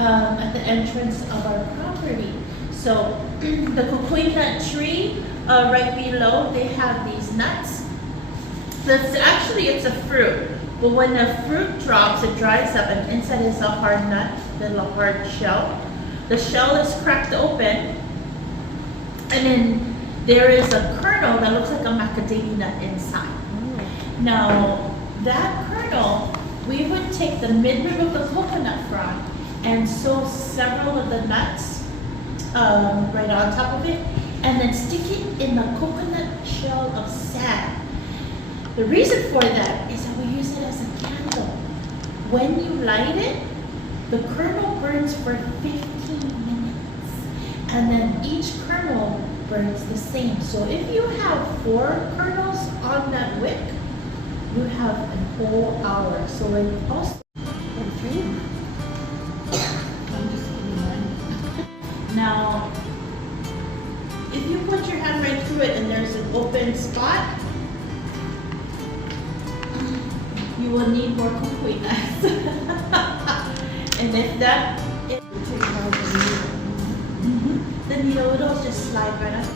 at the entrance of our property. So the Kukui Nut tree right below, they have these nuts. That's actually, it's a fruit. But when the fruit drops, it dries up, and inside is a hard nut, the little hard shell. The shell is cracked open, and then there is a kernel that looks like a macadamia nut inside. Now, that kernel, we would take the midrib of the coconut frond and sew several of the nuts right on top of it, and then stick it in the coconut shell of sand. The reason for that is that we use it as a candle. When you light it, the kernel burns for 15 minutes, and then each kernel burns the same. So if you have 4 kernels on that wick, you have a whole hour. So it also... Now, if you put your hand right through it and there's an open spot, you will need more kukui nuts. And if that, the needle, it'll just slide right up.